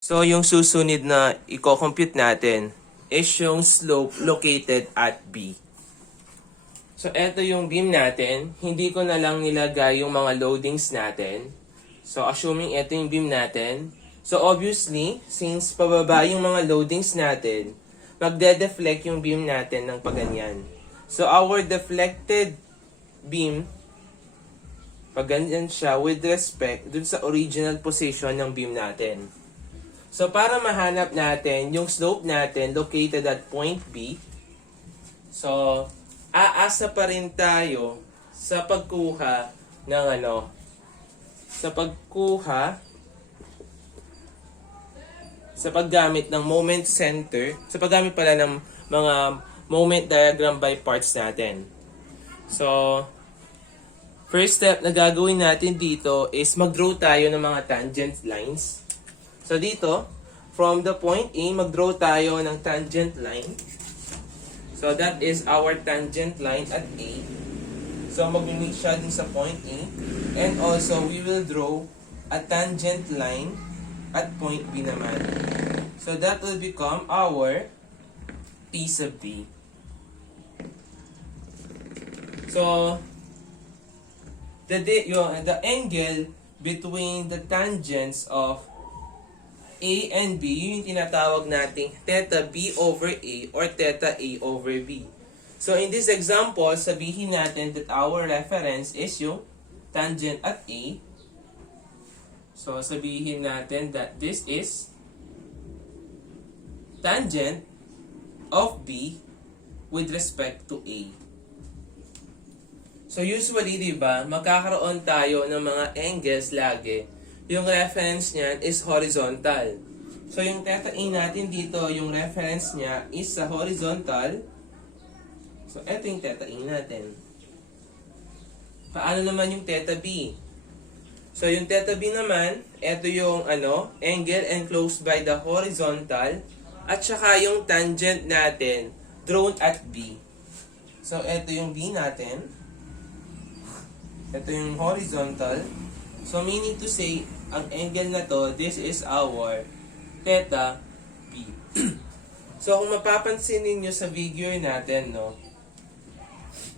So, yung susunod na i-compute natin is yung slope located at B. So, eto yung beam natin. Hindi ko na lang nilagay yung mga loadings natin. So, assuming eto yung beam natin. So, obviously, since pababa yung mga loadings natin, magde-deflect yung beam natin ng paganyan. So, our deflected beam, paganyan siya with respect dun sa original position ng beam natin. So, para mahanap natin yung slope natin located at point B, so, aasa pa rin tayo sa pagkuha ng sa paggamit ng moment center, sa paggamit pala ng mga moment diagram by parts natin. So, first step na gagawin natin dito is mag-draw tayo ng mga tangent lines. So dito, from the point A, mag-draw tayo ng tangent line. So that is our tangent line at A. So mag-meet siya din sa point A. And also, we will draw a tangent line at point B naman. So that will become our P sub B. So, the angle between the tangents of A and B, yung tinatawag nating theta B over A or theta A over B. So in this example, sabihin natin that our reference is yung tangent at A. So sabihin natin that this is tangent of B with respect to A. So usually, di ba, magkakaroon tayo ng mga angles lagi. Yung reference niyan is horizontal. So, yung theta A natin dito, yung reference niya is sa horizontal. So, eto yung theta A natin. Paano naman yung theta B? So, yung theta B naman, eto yung angle enclosed by the horizontal. At saka yung tangent natin, drawn at B. So, eto yung B natin. Ito yung horizontal. So, meaning to say, ang angle na to, this is our theta B. So, kung mapapansin ninyo sa figure natin, no,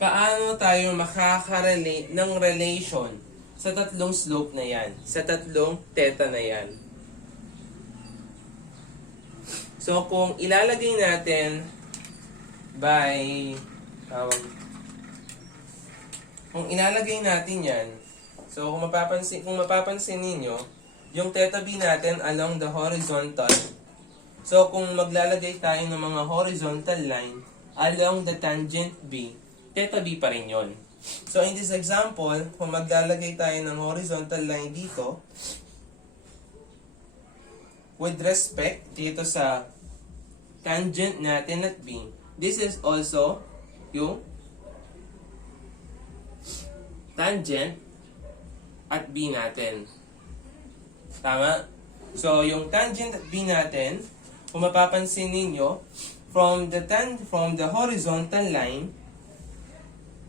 paano tayo makaka-relate ng relation sa tatlong slope na yan, sa tatlong theta na yan. So, kung ilalagay natin by, kung ilalagay natin yan, so kung mapapansin ninyo, yung theta B natin along the horizontal. So kung maglalagay tayo ng mga horizontal line along the tangent B, theta B pa rin yun. So in this example, kung maglalagay tayo ng horizontal line dito, with respect dito sa tangent natin at B, this is also yung tangent at B natin. Tama? So, yung tangent at B natin, kung mapapansin ninyo, from the horizontal line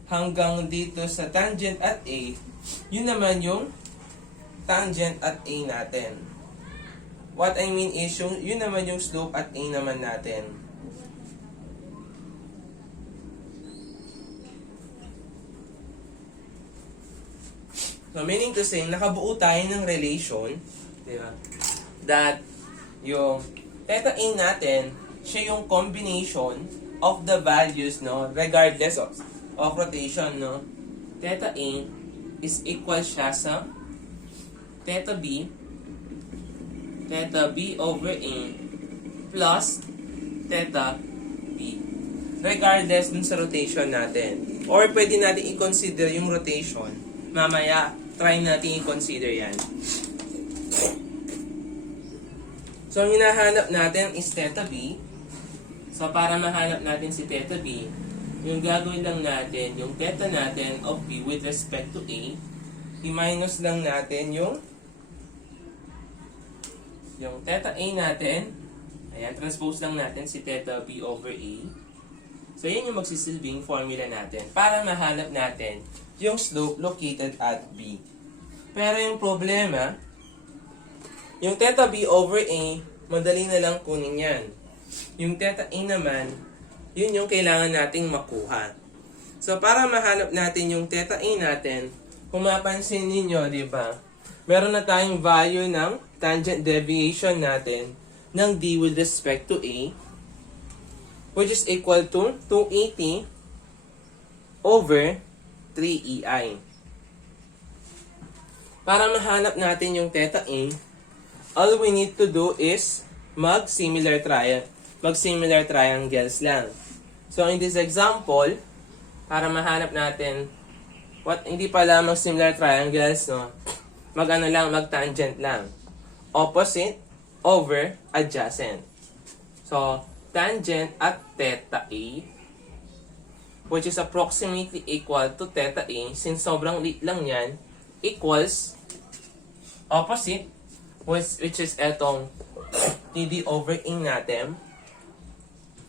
hanggang dito sa tangent at A, yun naman yung tangent at A natin. What I mean is, yun naman yung slope at A naman natin. So, meaning to say, nakabuo tayo ng relation, di ba? That yung theta A natin, siya yung combination of the values, no, regardless of rotation, no. Theta A is equal siya sa theta B over A plus theta B. Regardless dun sa rotation natin. Or pwede natin i-consider yung rotation. Mamaya, try natin i-consider yan. So, ang hinahanap natin is theta B. So, para mahanap natin si theta B, yung gagawin lang natin, yung theta natin of B with respect to A, i-minus lang natin yung theta A natin. Ayan, transpose lang natin si theta B over A. So, yan yung magsisilbing formula natin para mahanap natin yung slope located at B. Pero yung problema, Yung theta B over A, madali na lang kunin yan. Yung theta A naman, yun yung kailangan nating makuha. So, para mahanap natin yung theta A natin, kung mapansin ninyo, di ba? Meron na tayong value ng tangent deviation natin ng D with respect to A, which is equal to 280 over 3EI. Para mahanap natin yung theta A, all we need to do is mag-similar triangles lang. So, in this example, para mahanap natin, hindi pala mag-similar triangles, no? Mag-tangent lang. Opposite over adjacent. So, tangent at theta A, which is approximately equal to theta A, since sobrang liit lang yan, equals opposite, which is etong TD over A natin.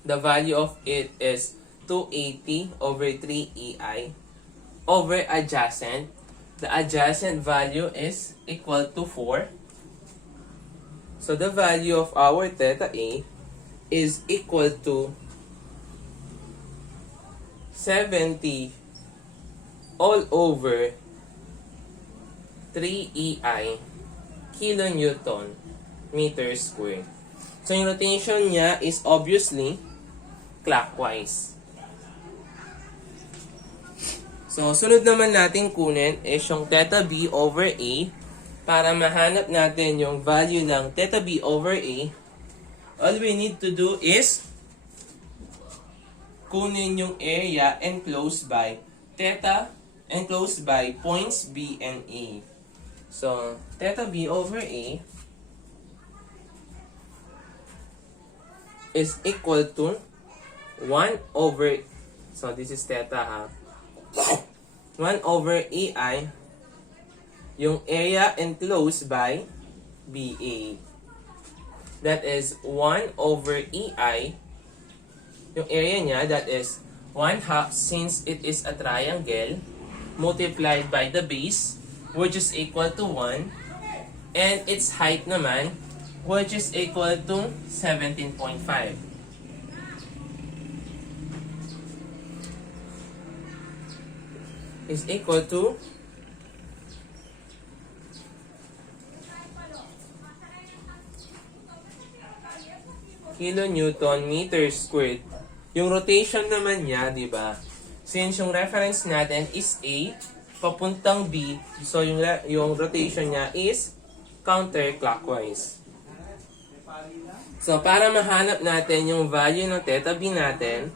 The value of it is 280 over 3EI over adjacent. The adjacent value is equal to 4. So the value of our theta A is equal to 70 all over 3EI kilonewton meter squared. So yung rotation niya is obviously clockwise. So sunod naman natin kunin is yung theta B over A. Para mahanap natin yung value ng theta B over A, all we need to do is kunin yung area enclosed by theta enclosed by points B and A. So, theta B over A is equal to 1 over, so this is theta 1 over EI, yung area enclosed by BA. That is 1 over EI, yung area niya, that is 1/2 since it is a triangle, multiplied by the base, which is equal to 1, and its height naman, which is equal to 17.5. Is equal to kilonewton meter squared. Yung rotation naman niya, di ba? Since yung reference natin is A, papuntang B, so yung rotation niya is counterclockwise. So, para mahanap natin yung value ng theta B natin,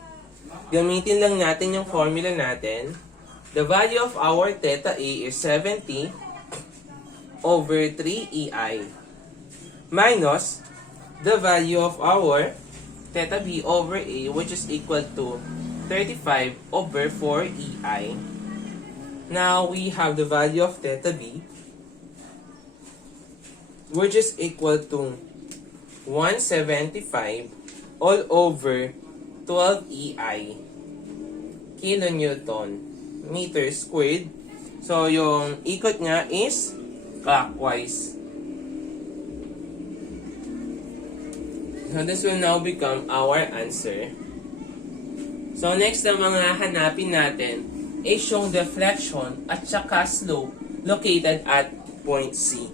gamitin lang natin yung formula natin. The value of our theta A is 70 over 3EI minus the value of our theta B over A, which is equal to 35 over 4EI. Now, we have the value of theta B, which is equal to 175 all over 12EI kilonewton meter squared. So, yung ikot niya is clockwise. So, this will now become our answer. So, next na mga hanapin natin is yung deflection at saka slope located at point C.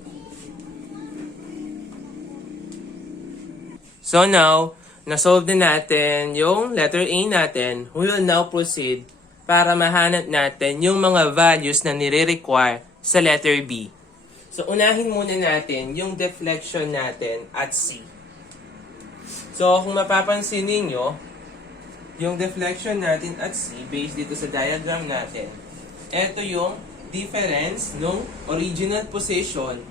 So now, na-solve na natin yung letter A natin. We will now proceed para mahanap natin yung mga values na nire-require sa letter B. So, unahin muna natin yung deflection natin at C. So, kung mapapansin ninyo, yung deflection natin at C, based dito sa diagram natin, ito yung difference ng original position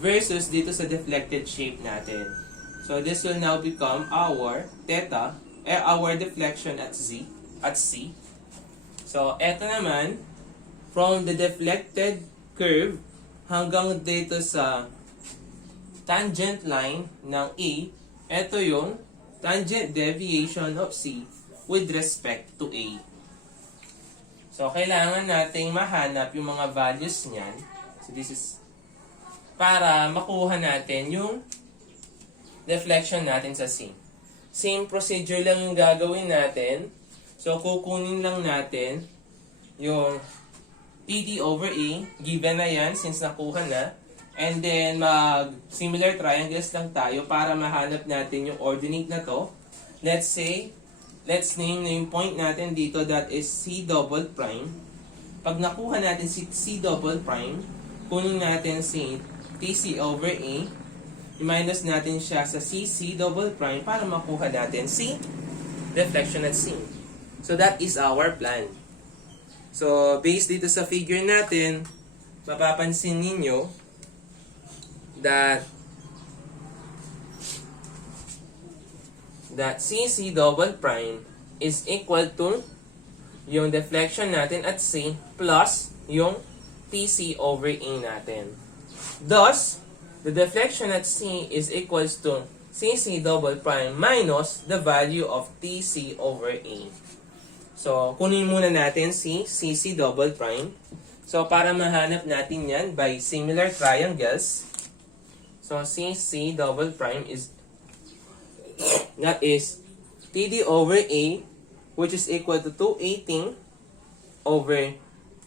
versus dito sa deflected shape natin. So, this will now become our theta, our deflection at C. So, ito naman, from the deflected curve hanggang dito sa tangent line ng A, ito yung tangent deviation of C with respect to A. So, kailangan nating mahanap yung mga values niyan. So, this is para makuha natin yung deflection natin sa C. Same procedure lang yung gagawin natin. So, kukunin lang natin yung TD over A, given na yan since nakuha na. And then, mag-similar triangles lang tayo para mahanap natin yung ordinate na to. Let's say, let's name na yung point natin dito, that is C double prime. Pag nakuha natin si C double prime, kunin natin si TC over A, i-minus natin siya sa CC double prime para makuha natin si deflection at C. So, that is our plan. So, based dito sa figure natin, mapapansin ninyo that CC double prime is equal to yung deflection natin at C plus yung TC over A natin. Thus, the deflection at C is equals to CC double prime minus the value of TC over A. So, kunin muna natin si CC double prime. So, para mahanap natin yan by similar triangles, so CC double prime is, that is TD over A, which is equal to 218 over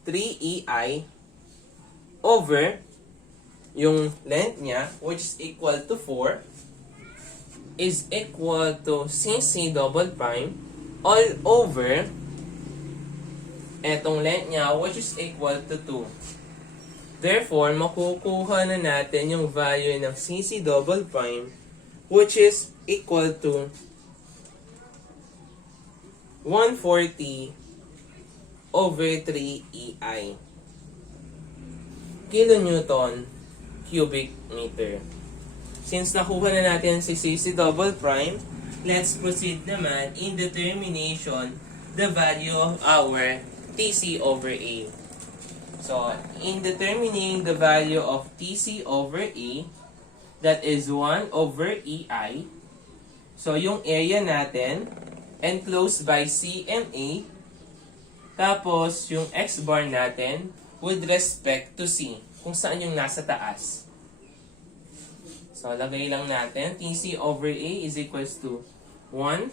3EI over yung length niya, which is equal to 4, is equal to CC double prime all over etong length niya, which is equal to 2. Therefore, makukuha na natin yung value ng CC double prime, which is equal to 140 over 3EI kilonewton cubic meter. Since nakuha na natin si CC double prime, let's proceed naman in determination the value of our TC over A. So, in determining the value of TC over A, that is 1 over EI. So, yung area natin, enclosed by CMA, tapos yung X bar natin with respect to C, kung saan yung nasa taas. So, lagay lang natin, TC over A is equals to 1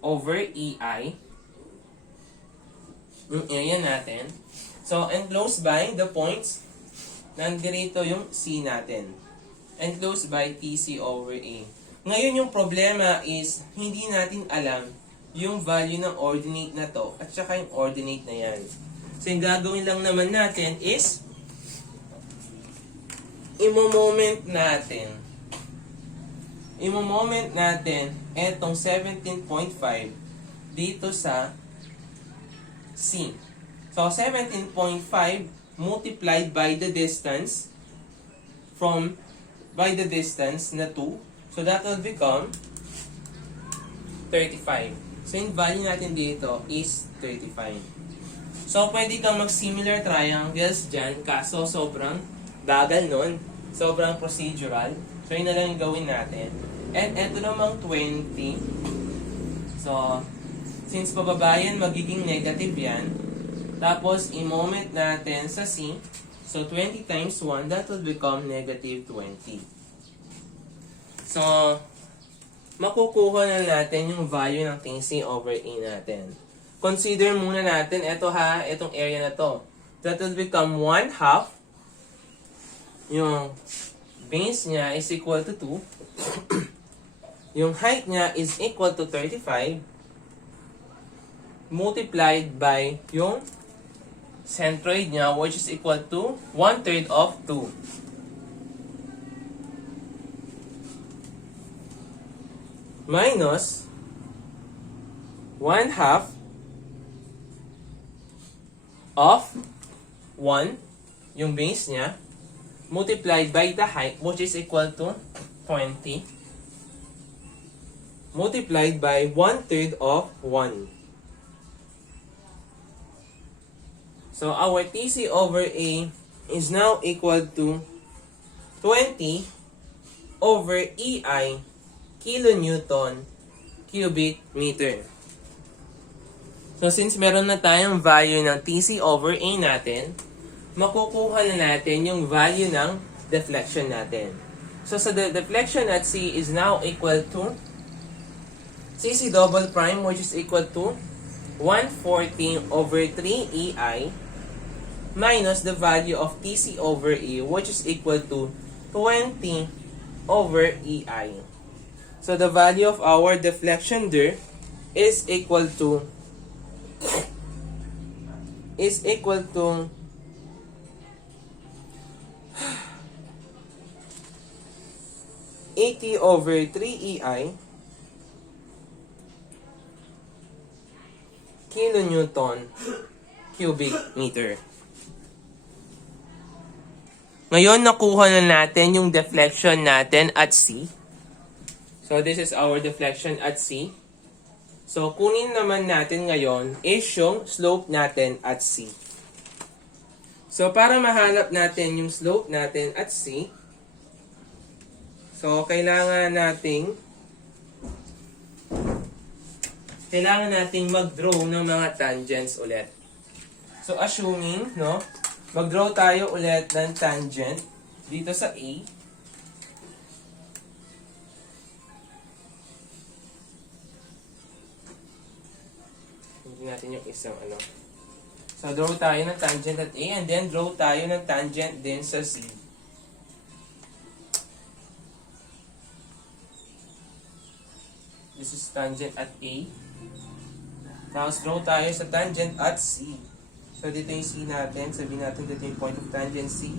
over EI, yung area natin. So, enclosed by the points, nandito yung C natin. Enclosed by TC over A. Ngayon yung problema is, hindi natin alam yung value ng ordinate na to, at saka yung ordinate na yan. So, yung gagawin lang naman natin is, imo-moment natin etong 17.5 dito sa C. So, 17.5 multiplied by the distance na 2. So, that will become 35. So, yung value natin dito is 35. So, pwede kang mag-similar triangles dyan, kaso sobrang bagal nun. Sobrang procedural. So, yun na lang yung gawin natin. And eto namang 20. So, since pababa yan, magiging negative yan. Tapos, i-moment natin sa C. So, 20 times 1, that will become negative 20. So, makukuha na natin yung value ng TC over A natin. Consider muna natin, itong area na to. That will become 1/2. Yung base niya is equal to 2. Yung height niya is equal to 35. Multiplied by yung centroid niya, which is equal to 1/3 of 2. Minus 1/2 of 1, yung base niya, multiplied by the height, which is equal to 20, multiplied by 1/3 of 1. So, our TC over A is now equal to 20 over EI kilonewton cubic meter. So, since meron na tayong value ng TC over A natin, makukuha na natin yung value ng deflection natin. So, sa deflection at C is now equal to CC double prime, which is equal to 140 over 3 EI minus the value of TC over E, which is equal to 20 over EI. So the value of our deflection there is equal to 80 over 3 EI kilonewton cubic meter. Ngayon, nakuha na natin yung deflection natin at C. So, this is our deflection at C. So, kunin naman natin ngayon is yung slope natin at C. So, para mahanap natin yung slope natin at C, so, kailangan nating mag-draw ng mga tangents ulit. So, assuming, no, mag-draw tayo ulit ng tangent dito sa A. Hindi natin yung isang ano. So, draw tayo ng tangent at A and then draw tayo ng tangent din sa C. This is tangent at A. Tapos draw tayo sa tangent at C. So, dito yung C natin. Sabihin natin dito yung point of tangent C.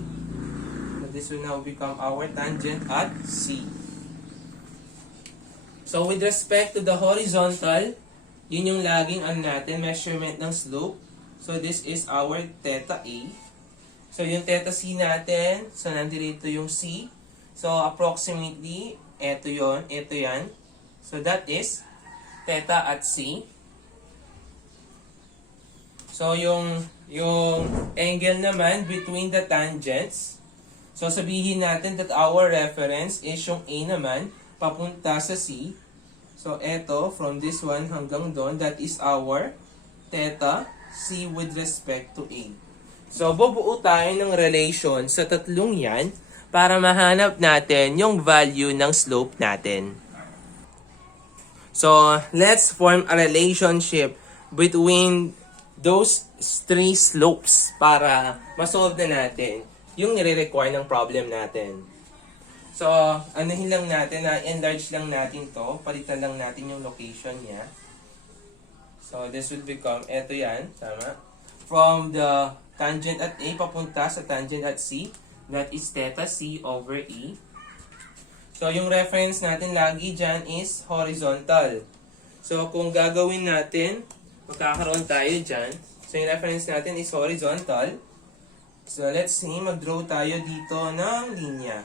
So, this will now become our tangent at C. So, with respect to the horizontal, yun yung laging natin, measurement ng slope. So, this is our theta A. So, yung theta C natin, so, nandito yung C. So, approximately, ito yan. So, that is theta at C. So, yung angle naman between the tangents. So, sabihin natin that our reference is yung A naman, papunta sa C. So, eto, from this one hanggang doon, that is our theta C with respect to A. So, bubuo tayo ng relation sa tatlong yan para mahanap natin yung value ng slope natin. So, let's form a relationship between those three slopes para ma-solve na natin yung nire-require ng problem natin. So, anuhin lang natin, enlarge lang natin to, palitan lang natin yung location niya. So, this will become, eto yan, tama? From the tangent at A papunta sa tangent at C, that is theta C over E. So, yung reference natin lagi dyan is horizontal. So, kung gagawin natin, magkakaroon tayo dyan. So, yung reference natin is horizontal. So, let's see, mag-draw tayo dito ng linya.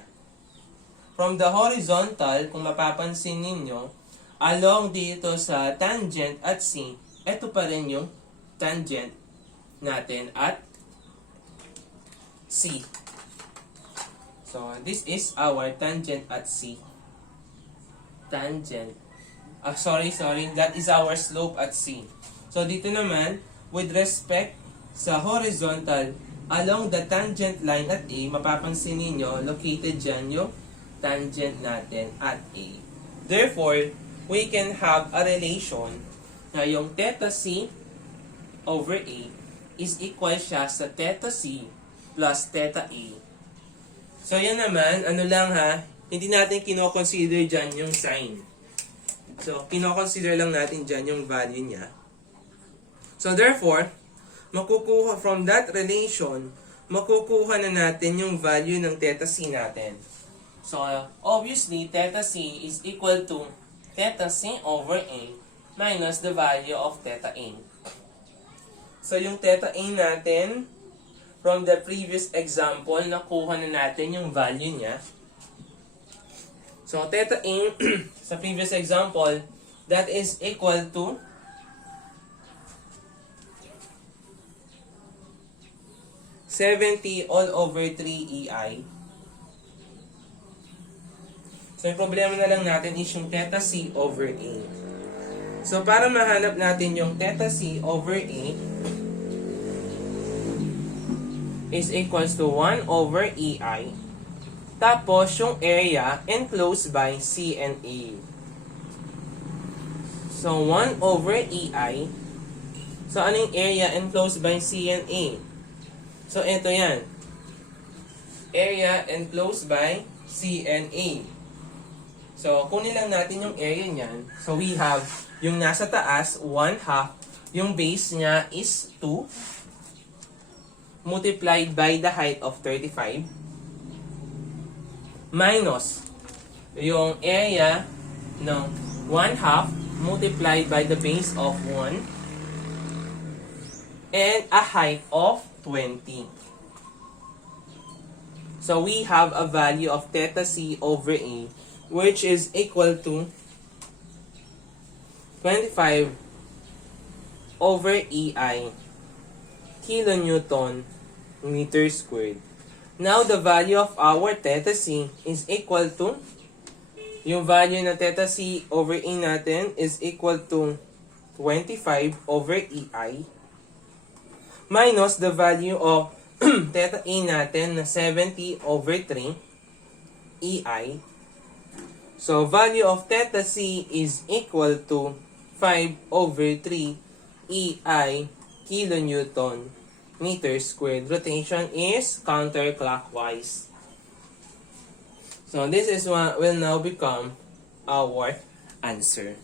From the horizontal, kung mapapansin ninyo, along dito sa tangent at C, ito pa rin yung tangent natin at C. So, this is our tangent at C. Tangent. Sorry. That is our slope at C. So, dito naman, with respect sa horizontal, along the tangent line at A, mapapansin ninyo, located dyan yung tangent natin at A. Therefore, we can have a relation na yung theta C over A is equal siya sa theta C plus theta A. So, yan naman, ano lang ha, hindi natin kino-consider dyan yung sign. So, kino-consider lang natin dyan yung value niya. So, therefore, makukuha from that relation, makukuha na natin yung value ng theta C natin. So, obviously, theta C is equal to theta C over A minus the value of theta A. So, yung theta A natin, from the previous example, nakuha na natin yung value niya. So, theta A, sa previous example, that is equal to 70 all over 3 EI. So, yung problema na lang natin is yung theta C over A. So, para mahanap natin yung theta C over A, is equals to 1 over EI. Tapos, yung area enclosed by C and A. So, 1 over EI. So, ano yung area enclosed by C and A? So, ito yan. Area enclosed by C and A. So, kunin lang natin yung area niyan. So, we have yung nasa taas, 1/2. Yung base niya is 2. Multiplied by the height of 35. Minus yung area ng 1/2 multiplied by the base of 1. And a height of 20. So, we have a value of theta C over A, which is equal to 25 over EI kilonewton meter squared. Now, the value of our theta C is equal to, yung value ng theta C over A natin is equal to 25 over EI minus the value of theta A natin na 70 over 3 EI. So, value of theta C is equal to 5 over 3 EI kilonewton meter squared. Rotation is counterclockwise. So, this is what will now become our answer.